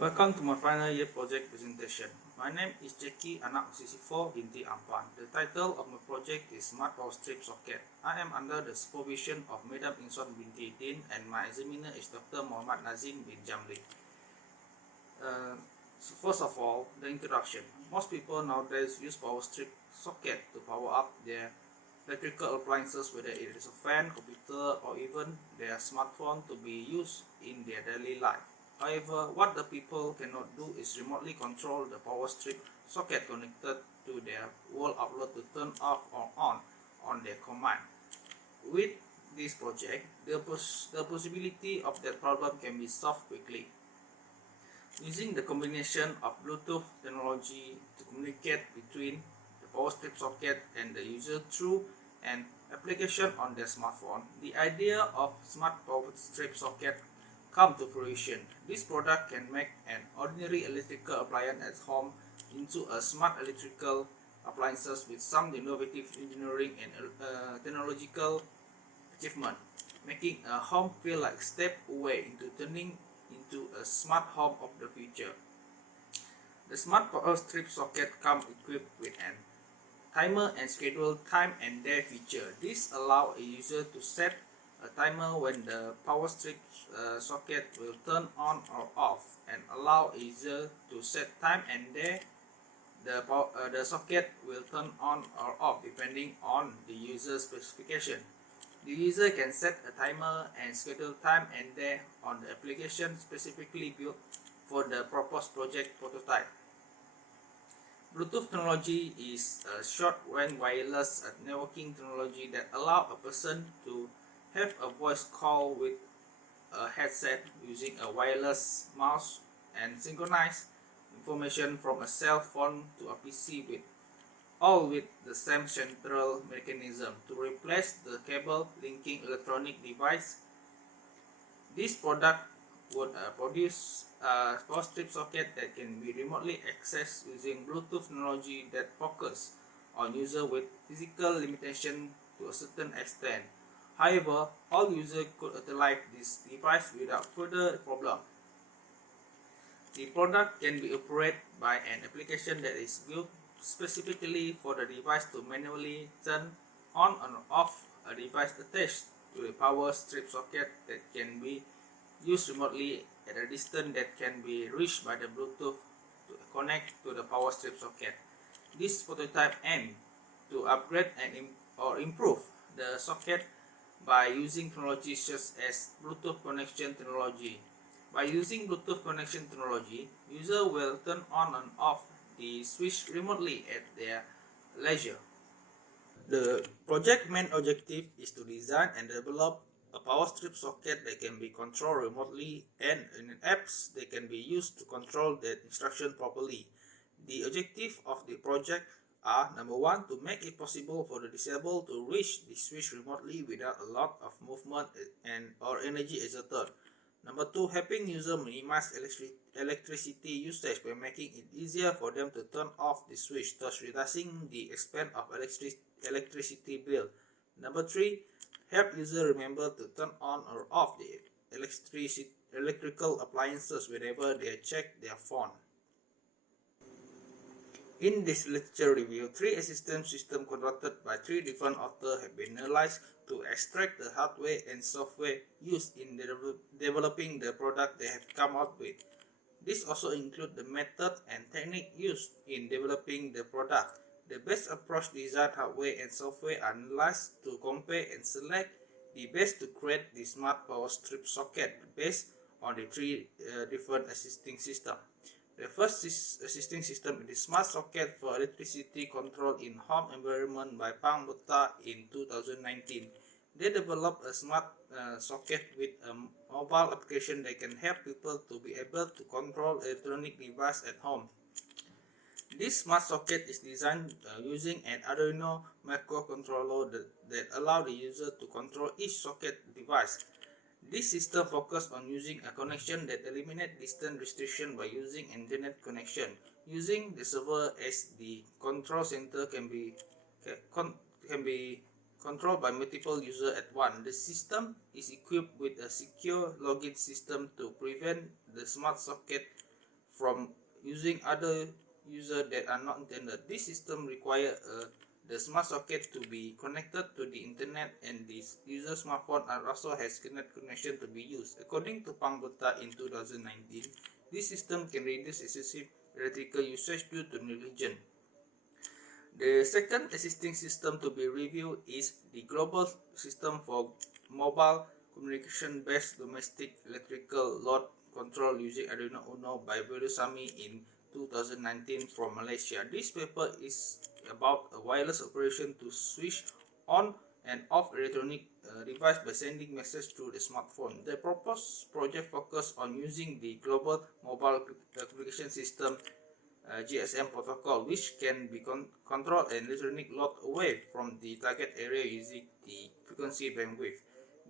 Welcome to my final year project presentation. My name is Anak Wethhsesifo Ginti Amphan. The title of my project is Smart Power Strip Socket. I am under the supervision of Madam Inson Binti Dean and my examiner is Dr. Mohamad Nazim bin Jambli. So first of all, the introduction. Most people nowadays use power strip socket to power up their electrical appliances, whether it is a fan, computer, or even their smartphone to be used in their daily life. However, what the people cannot do is remotely control the power strip socket connected to their wall outlet to turn off or on their command. With this project, the possibility of that problem can be solved quickly. Using the combination of Bluetooth technology to communicate between the power strip socket and the user through an application on their smartphone, the idea of smart power strip socket come to fruition. This product can make an ordinary electrical appliance at home into a smart electrical appliances with some innovative engineering and technological achievement, making a home feel like a step away into turning into a smart home of the future. The smart power strip socket comes equipped with an timer and schedule time and day feature. This allows a user to set a timer when the power strip socket will turn on or off, and allow a user to set time and day the socket will turn on or off depending on the user's specification. The user can set a timer and schedule time and day on the application specifically built for the proposed project prototype. Bluetooth technology is a short-range wireless networking technology that allows a person to have a voice call with a headset using a wireless mouse and synchronize information from a cell phone to a PC all with the same central mechanism to replace the cable linking electronic device. This product would produce a power strip socket that can be remotely accessed using Bluetooth technology that focus on user with physical limitation to a certain extent. However, all users could utilize this device without further problem. The product can be operated by an application that is built specifically for the device to manually turn on and off a device attached to a power strip socket that can be used remotely at a distance that can be reached by the Bluetooth to connect to the power strip socket. This prototype aims to upgrade and improve the socket by using technologies such as Bluetooth connection technology. By using Bluetooth connection technology, users will turn on and off the switch remotely at their leisure. The project main objective is to design and develop a power strip socket that can be controlled remotely, and in apps they can be used to control the instruction properly. The objective of the project are: number one, to make it possible for the disabled to reach the switch remotely without a lot of movement or energy exerted. Number two, helping users minimize electricity usage by making it easier for them to turn off the switch, thus reducing the expense of electricity bill. Number three, help users remember to turn on or off the electrical appliances whenever they check their phone. In this lecture review, 3 assistant systems conducted by 3 different authors have been analyzed to extract the hardware and software used in developing the product they have come up with. This also includes the method and technique used in developing the product. The best approach design hardware and software are analyzed to compare and select the best to create the smart power strip socket based on the 3 different existing systems. The first existing system is the Smart Socket for Electricity Control in Home Environment by Pang Butta in 2019. They developed a smart socket with a mobile application that can help people to be able to control electronic device at home. This smart socket is designed using an Arduino microcontroller that allows the user to control each socket device. This system focuses on using a connection that eliminates distance restriction by using internet connection. Using the server as the control center can be controlled by multiple users at once. The system is equipped with a secure login system to prevent the smart socket from using other users that are not intended. This system requires the smart socket to be connected to the internet, and this user smartphone also has connection to be used. According to Pangbeta in 2019, this system can reduce excessive electrical usage due to negligence. The second existing system to be reviewed is the global system for mobile communication-based domestic electrical load control using Arduino Uno by Belusami in 2019 from Malaysia. This paper is about a wireless operation to switch on and off electronic device by sending message through the smartphone. The proposed project focuses on using the global mobile communication system GSM protocol, which can be controlled and electronic load away from the target area using the frequency bandwidth.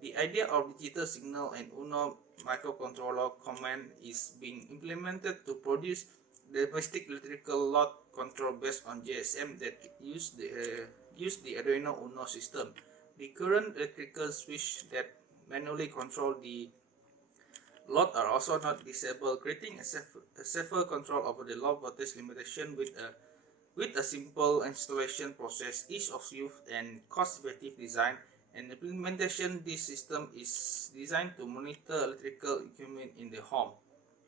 The idea of digital signal and Uno microcontroller command is being implemented to produce domestic electrical load control based on GSM that use the Arduino Uno system. The current electrical switch that manually control the load are also not disabled, creating a safer control over the low voltage limitation with a simple installation process, ease of use, and cost-effective design and implementation. This system is designed to monitor electrical equipment in the home.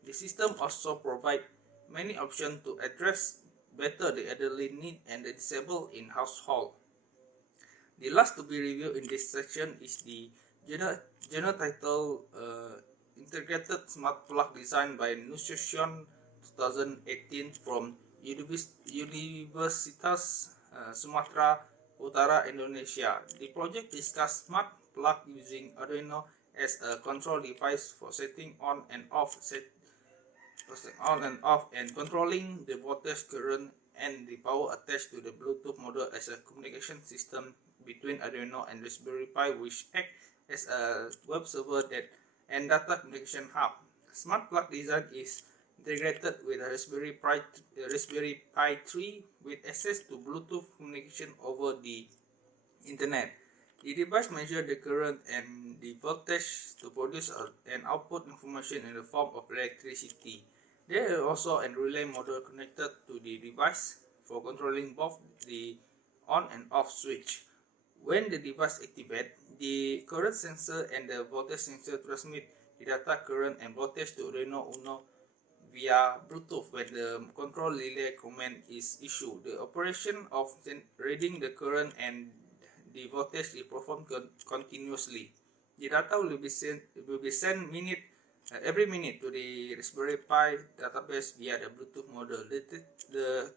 The system also provides many options to address better the elderly need and the disabled in household. The last to be reviewed in this section is the general title Integrated Smart Plug Design by Nutrition 2018 from Universitas Sumatera Utara, Indonesia. The project discusses smart plug using Arduino as a control device for setting on and off, and controlling the voltage, current, and the power attached to the Bluetooth module as a communication system between Arduino and Raspberry Pi, which act as a web server and data communication hub. Smart plug design is integrated with a Raspberry Pi 3 with access to Bluetooth communication over the internet. The device measures the current and the voltage to produce and output information in the form of electricity. There is also a relay module connected to the device for controlling both the on and off switch. When the device activates, the current sensor and the voltage sensor transmit the data current and voltage to Arduino Uno via Bluetooth. When the control relay command is issued, the operation of reading the current and the voltage is performed continuously. The data will be sent every minute to the Raspberry Pi database via the Bluetooth module. The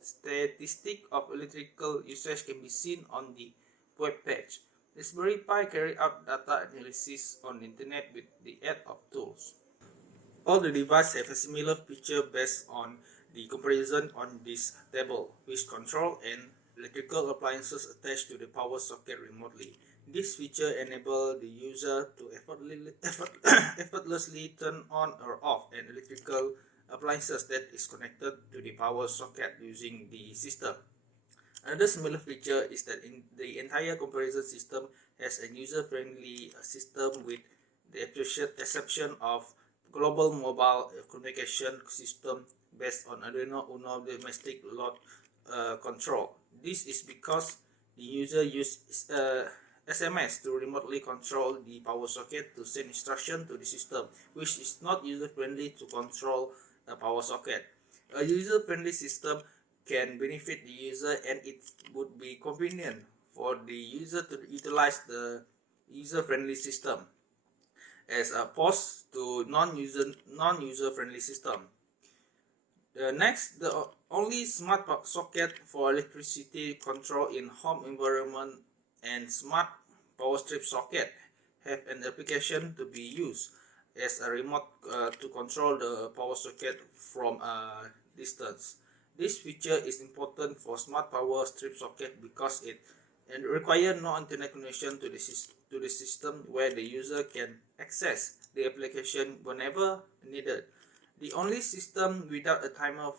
statistic of electrical usage can be seen on the web page. Raspberry Pi carry out data analysis on the internet with the aid of tools. All the devices have a similar feature based on the comparison on this table, which control and electrical appliances attached to the power socket remotely. This feature enables the user to effortlessly turn on or off an electrical appliances that is connected to the power socket using the system. Another similar feature is that the entire comparison system has a user-friendly system with the exception of global mobile communication system based on Arduino Uno domestic load control. This is because the user uses SMS to remotely control the power socket to send instruction to the system, which is not user-friendly to control a power socket. A user-friendly system can benefit the user, and it would be convenient for the user to utilize the user-friendly system as opposed to non-user-friendly system. The only smart socket for electricity control in home environment and smart power strip socket have an application to be used as a remote to control the power socket from a distance. This feature is important for smart power strip socket because it requires no internet connection to the system, where the user can access the application whenever needed. The only system without a timer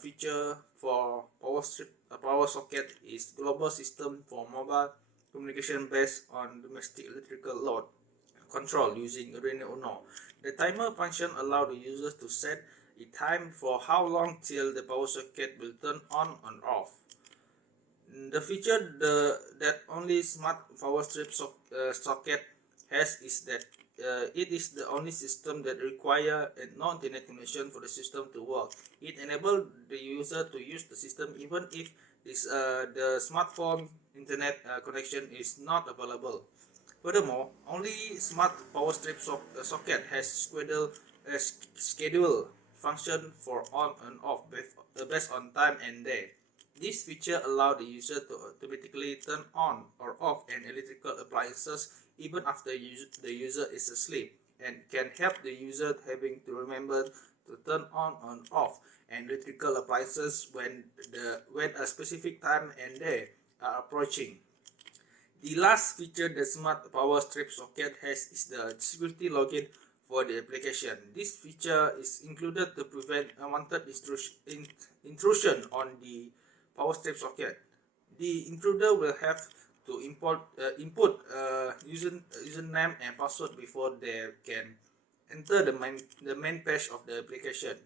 feature for power socket is global system for mobile communication based on domestic electrical load control using Arduino Uno. The timer function allows the users to set a time for how long till the power socket will turn on and off. The feature that only smart power strip socket has is that it is the only system that require a non-internet connection for the system to work. It enables the user to use the system even if the smartphone internet connection is not available. Furthermore, only smart power strip socket has schedule function for on and off based on time and day. This feature allows the user to automatically turn on or off an electrical appliances even after the user is asleep, and can help the user having to remember to turn on and off an electrical appliances when a specific time and day are approaching. The last feature the smart power strip socket has is the security login for the application. This feature is included to prevent unwanted intrusion on the power strip socket. The intruder will have to input username and password before they can enter the main page of the application.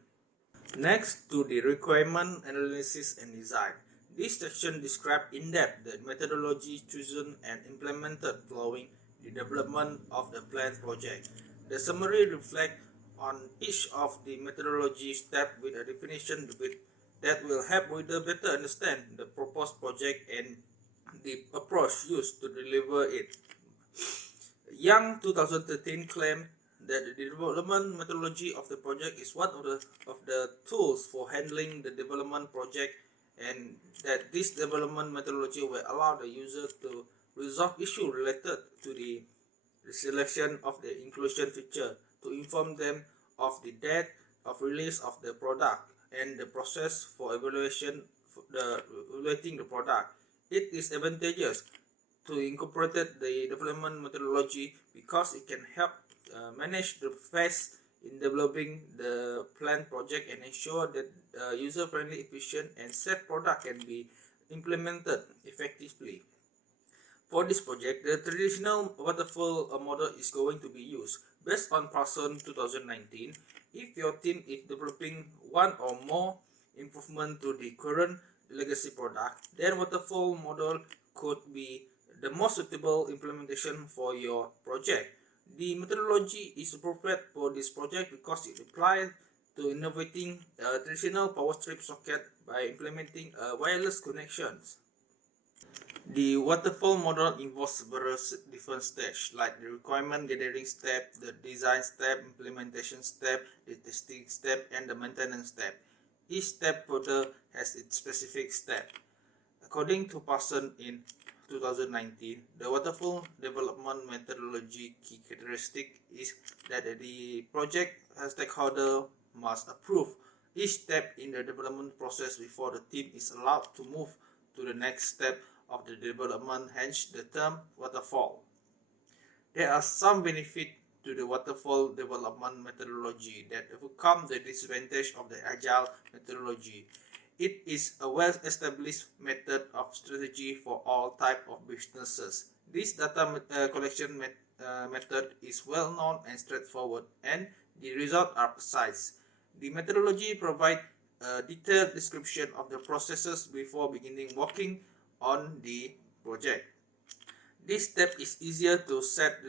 Next to the requirement analysis and design. This section describes in depth the methodology chosen and implemented following the development of the planned project. The summary reflects on each of the methodology steps with a definition that will help reader better understand the proposed project and the approach used to deliver it. Young 2013 claimed that the development methodology of the project is one of the tools for handling the development project, and that this development methodology will allow the user to resolve issues related to the selection of the inclusion feature, to inform them of the date of release of the product and the process for evaluating the product. It is advantageous to incorporate the development methodology because it can help manage the phase in developing the planned project and ensure that user-friendly, efficient, and safe product can be implemented effectively. For this project, the traditional waterfall model is going to be used. Based on Person 2019, if your team is developing one or more improvement to the current legacy product, then waterfall model could be the most suitable implementation for your project. The methodology is appropriate for this project because it applies to innovating a traditional power strip socket by implementing wireless connections. The waterfall model involves several different steps, like the requirement gathering step, the design step, implementation step, the testing step, and the maintenance step. Each step further has its specific step. According to Parson in 2019, the waterfall development methodology key characteristic is that the project stakeholder must approve each step in the development process before the team is allowed to move to the next step of the development, hence the term waterfall. There are some benefits to the waterfall development methodology that overcome the disadvantage of the agile methodology. It is a well-established method of strategy for all types of businesses. This data collection method is well known and straightforward, and the results are precise. The methodology provides a detailed description of the processes before beginning working on the project. This step is easier to set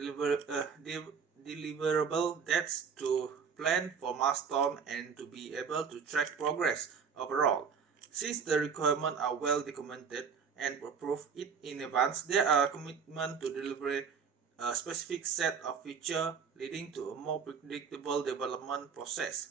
deliverable dates, to plan for milestone, and to be able to track progress overall. Since the requirements are well documented and approved in advance, there are commitment to deliver a specific set of features, leading to a more predictable development process.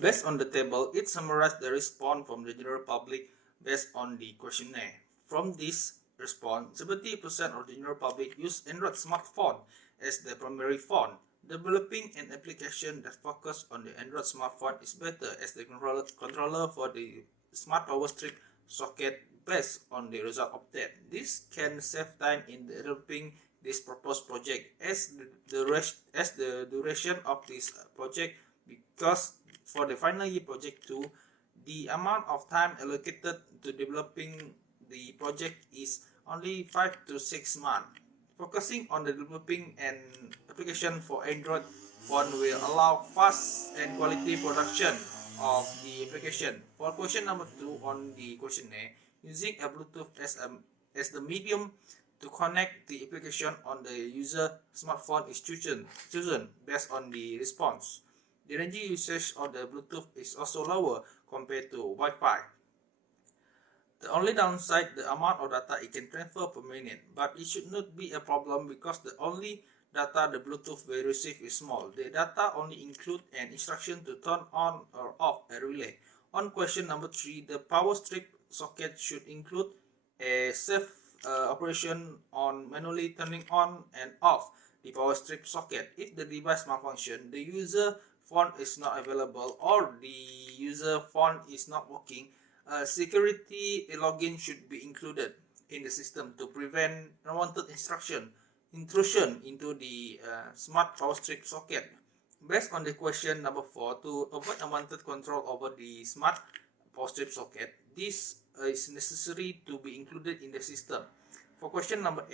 Based on the table, it summarizes the response from the general public based on the questionnaire. From this response, 70% of the general public use Android smartphone as the primary phone. Developing an application that focuses on the Android smartphone is better as the controller for the smart power strip socket based on the result of that. This can save time in developing this proposed project as the duration of this project, because for the final year project 2, the amount of time allocated to developing the project is only 5 to 6 months. Focusing on the developing an application for Android phone will allow fast and quality production of the application. For question number 2 on the questionnaire, using a Bluetooth as the medium to connect the application on the user smartphone is chosen based on the response. The energy usage of the Bluetooth is also lower compared to Wi-Fi. The only downside, the amount of data it can transfer per minute, but it should not be a problem because the only data the Bluetooth will receive is small. The data only include an instruction to turn on or off a relay. On question number 3, the power strip socket should include a safe operation on manually turning on and off the power strip socket. If the device malfunction, the user phone is not available, or the user phone is not working, security login should be included in the system to prevent unwanted intrusion into the smart power strip socket. Based on the question number 4, to avoid unwanted control over the smart power strip socket, this is necessary to be included in the system. For question number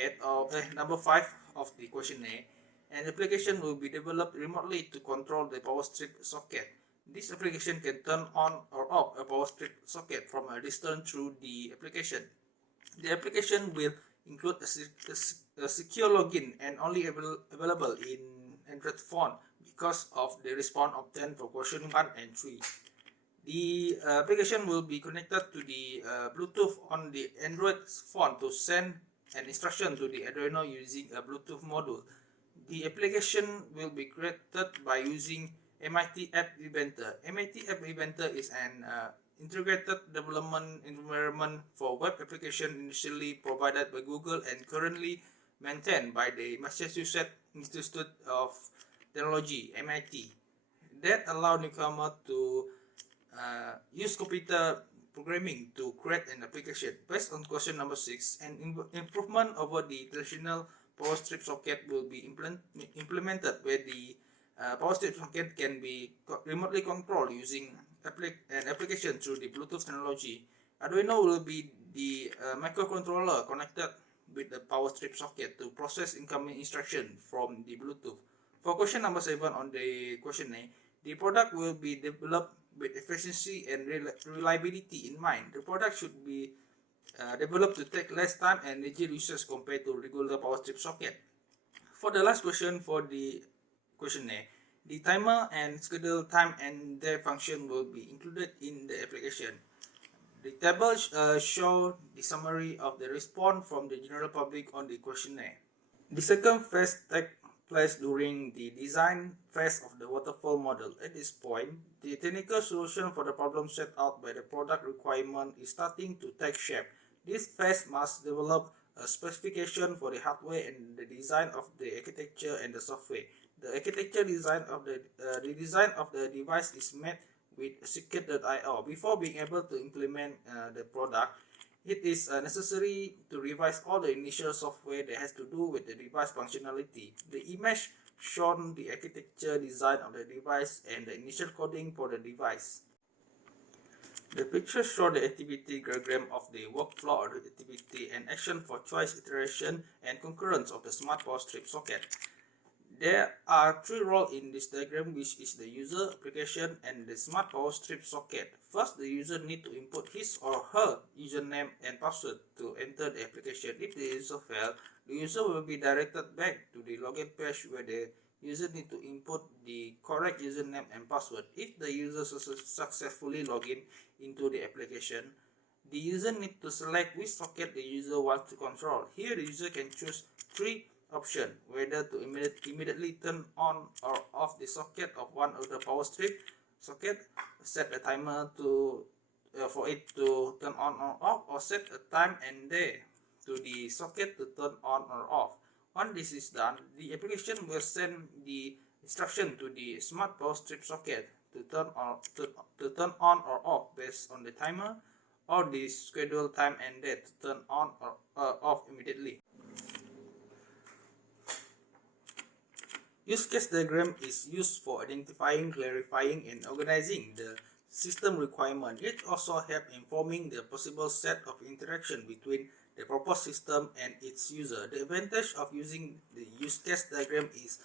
5 of the questionnaire, an application will be developed remotely to control the power strip socket. This application can turn on or off a power strip socket from a distance through the application. The application will include a secure login and only available in Android phone because of the response obtained for question 1 and 3. The application will be connected to the Bluetooth on the Android phone to send an instruction to the Arduino using a Bluetooth module. The application will be created by using MIT App Inventor. MIT App Inventor is an integrated development environment for web application initially provided by Google and currently maintained by the Massachusetts Institute of Technology (MIT) that allow newcomers to use computer programming to create an application. Based on question number 6, an improvement over the traditional power strip socket will be implemented where the power strip socket can be remotely controlled using an application through the Bluetooth technology. Arduino will be the microcontroller connected with the power strip socket to process incoming instruction from the Bluetooth. For question number 7 on the questionnaire, the product will be developed with efficiency and reliability in mind. The product should be developed to take less time and energy usage compared to regular power strip socket. For the last question for the questionnaire, the timer and schedule time and day function will be included in the application. The table shows the summary of the response from the general public on the questionnaire. The second phase takes place during the design phase of the waterfall model. At this point, the technical solution for the problem set out by the product requirement is starting to take shape. This phase must develop a specification for the hardware and the design of the architecture and the software. The architecture design of the design of the device is made with Circuit.io. Before being able to implement the product, it is necessary to revise all the initial software that has to do with the device functionality. The image shows the architecture design of the device and the initial coding for the device. The picture shows the activity diagram of the workflow of the activity and action for choice, iteration, and concurrence of the smart power strip socket. There are 3 roles in this diagram, which is the user, application, and the smart power strip socket. First, the user needs to input his or her username and password to enter the application. If the user fails, the user will be directed back to the login page where the user needs to input the correct username and password. If the user successfully log in into the application, the user needs to select which socket the user wants to control. Here, the user can choose 3 option, whether to immediately turn on or off the socket of one of the power strip socket, set a timer for it to turn on or off, or set a time and day to the socket to turn on or off. Once this is done, the application will send the instruction to the smart power strip socket to turn on or off based on the timer or the scheduled time and day to turn on or off immediately. Use case diagram is used for identifying, clarifying, and organizing the system requirement. It also helps informing the possible set of interaction between the proposed system and its user. The advantage of using the use case diagram is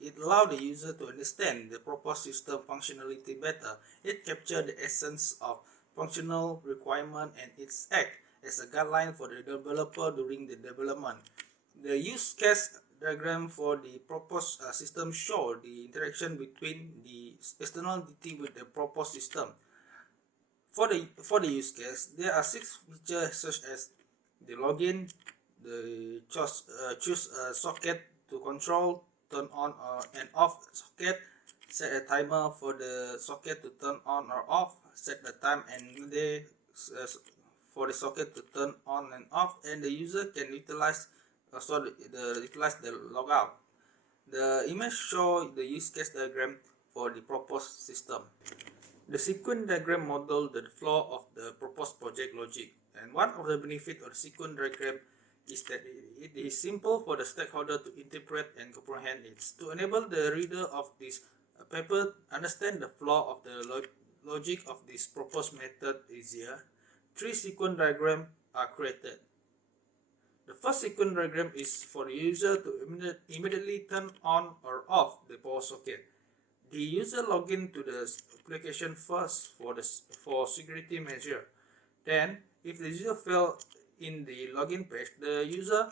it allows the user to understand the proposed system functionality better. It captures the essence of functional requirement and its act as a guideline for the developer during the development. The use case diagram for the proposed system show the interaction between the external entity with the proposed system. For the use case, there are 6 features such as the login, the choose a socket to control, turn on and off socket, set a timer for the socket to turn on or off, set the time and day for the socket to turn on and off, and the user can utilize the logout. The image shows the use case diagram for the proposed system. The sequence diagram models the flow of the proposed project logic, and one of the benefits of the sequence diagram is that it is simple for the stakeholder to interpret and comprehend it. To enable the reader of this paper understand the flow of the logic of this proposed method easier, 3 sequence diagrams are created. The first sequence diagram is for the user to immediately turn on or off the power socket. The user log in to the application first for security measure. Then, if the user fails in the login page, the user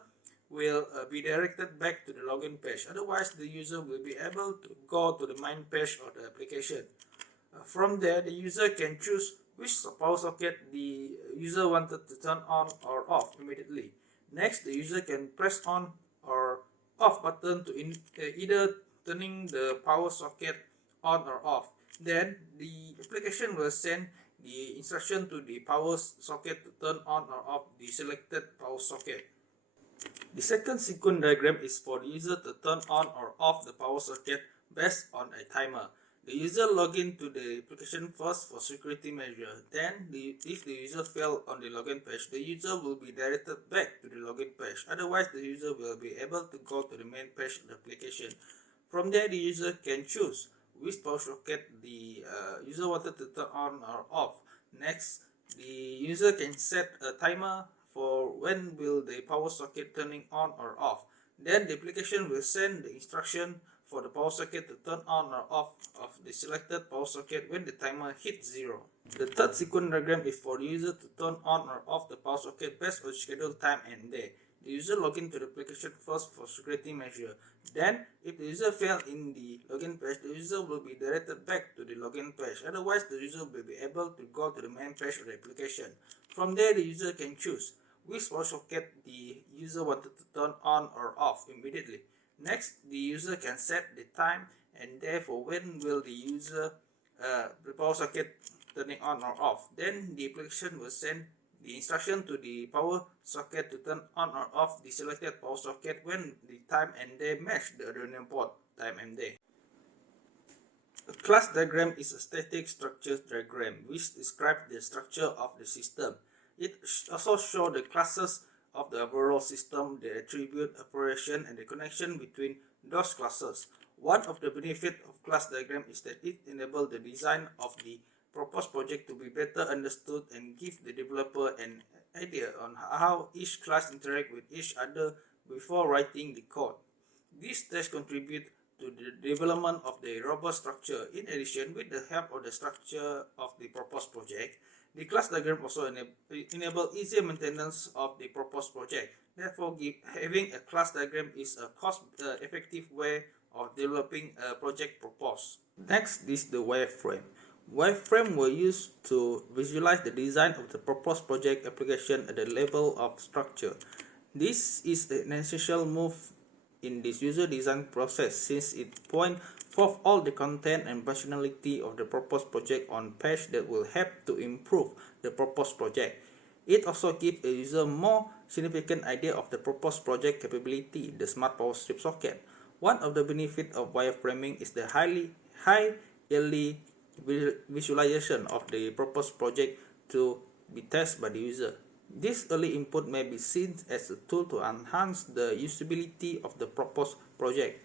will be directed back to the login page. Otherwise, the user will be able to go to the main page of the application. From there, the user can choose which power socket the user wanted to turn on or off immediately. Next, the user can press on or off button to either turning the power socket on or off. Then, the application will send the instruction to the power socket to turn on or off the selected power socket. The second sequence diagram is for the user to turn on or off the power socket based on a timer. The user log in to the application first for security measure. Then, if the user fails on the login page, the user will be directed back to the login page. Otherwise, the user will be able to go to the main page of the application. From there, the user can choose which power socket the user wanted to turn on or off. Next, the user can set a timer for when will the power socket turning on or off. Then the application will send the instruction for the power socket to turn on or off of the selected power socket when the timer hits 0. The third sequence diagram is for the user to turn on or off the power socket based on scheduled time and day. The user log in to the application first for security measure. Then, if the user fails in the login page, the user will be directed back to the login page. Otherwise, the user will be able to go to the main page of the application. From there, the user can choose which power socket the user wanted to turn on or off immediately. Next, the user can set the time and day for when will the power socket turning on or off. Then the application will send the instruction to the power socket to turn on or off the selected power socket when the time and day match the Arduino board time and day. A class diagram is a static structure diagram which describes the structure of the system. It also shows the classes of the overall system, the attribute, operation, and the connection between those classes. One of the benefits of class diagram is that it enables the design of the proposed project to be better understood and give the developer an idea on how each class interacts with each other before writing the code. These steps contribute to the development of the robust structure. In addition, with the help of the structure of the proposed project, the class diagram also enable easier maintenance of the proposed project. Therefore, having a class diagram is a cost-effective way of developing a project proposed. Next is the wireframe. Wireframe were used to visualize the design of the proposed project application at the level of structure. This is an essential move in this user design process since it points forth all the content and functionality of the proposed project on page that will help to improve the proposed project. It also gives a user more significant idea of the proposed project capability, the smart power strip socket. One of the benefits of wireframing is the high early visualization of the proposed project to be tested by the user. This early input may be seen as a tool to enhance the usability of the proposed project.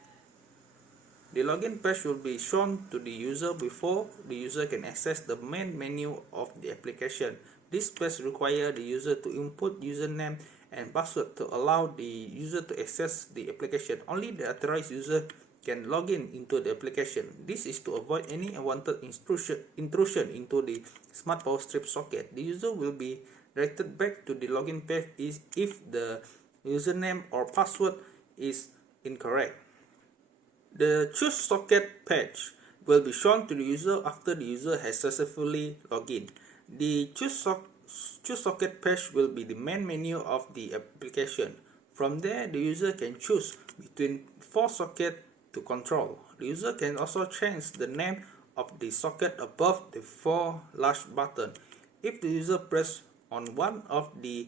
The login page will be shown to the user before the user can access the main menu of the application. This page requires the user to input username and password to allow the user to access the application. Only the authorized user can log in into the application. This is to avoid any unwanted intrusion into the smart power strip socket. The user will be directed back to the login page if the username or password is incorrect. The choose socket page will be shown to the user after the user has successfully logged in. The choose socket page will be the main menu of the application. From there, the user can choose between 4 sockets to control. The user can also change the name of the socket above the 4 large buttons. If the user presses on one of the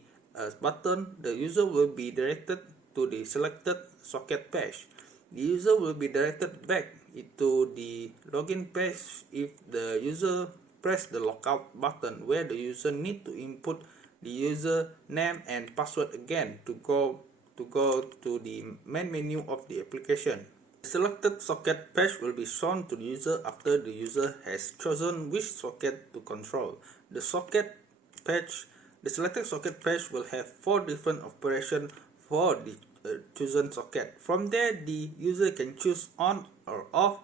buttons, the user will be directed to the selected socket page. The user will be directed back into the login page if the user press the logout button, where the user need to input the user name and password again to go to the main menu of the application. The selected socket page will be shown to the user after the user has chosen which socket to control. The selected socket page will have 4 different operations for the chosen socket. From there, the user can choose on or off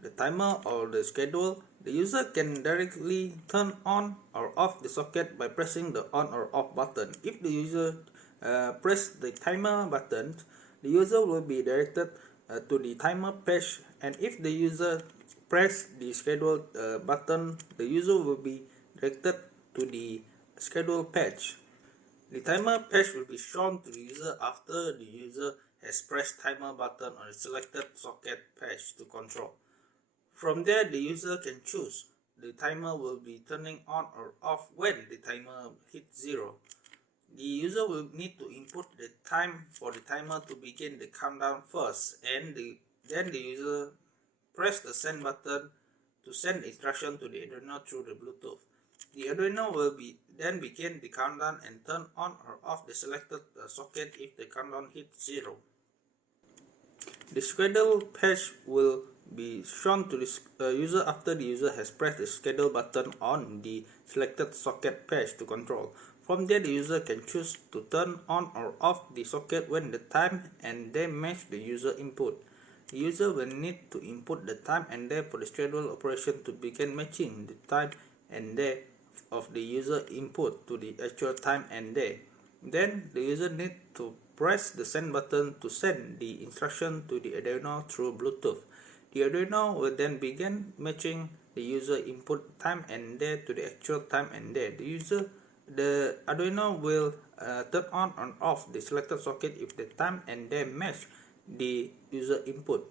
the timer or the schedule. The user can directly turn on or off the socket by pressing the on or off button. If the user press the timer button, the user will be directed to the timer page, and if the user press the schedule button, the user will be directed to the schedule page. The timer page will be shown to the user after the user has pressed timer button on the selected socket page to control. From there, the user can choose. The timer will be turning on or off when the timer hits 0. The user will need to input the time for the timer to begin the countdown first, and then the user press the send button to send instruction to the Arduino through the Bluetooth. The Arduino will then begin the countdown and turn on or off the selected socket if the countdown hits 0. The schedule page will be shown to the user after the user has pressed the schedule button on the selected socket page to control. From there, the user can choose to turn on or off the socket when the time and day match the user input. The user will need to input the time and day for the schedule operation to begin matching the time and day of the user input to the actual time and day. Then the user needs to press the send button to send the instruction to the Arduino through Bluetooth. The Arduino will then begin matching the user input time and day to the actual time and day. The Arduino will turn on or off the selected socket if the time and day match the user input.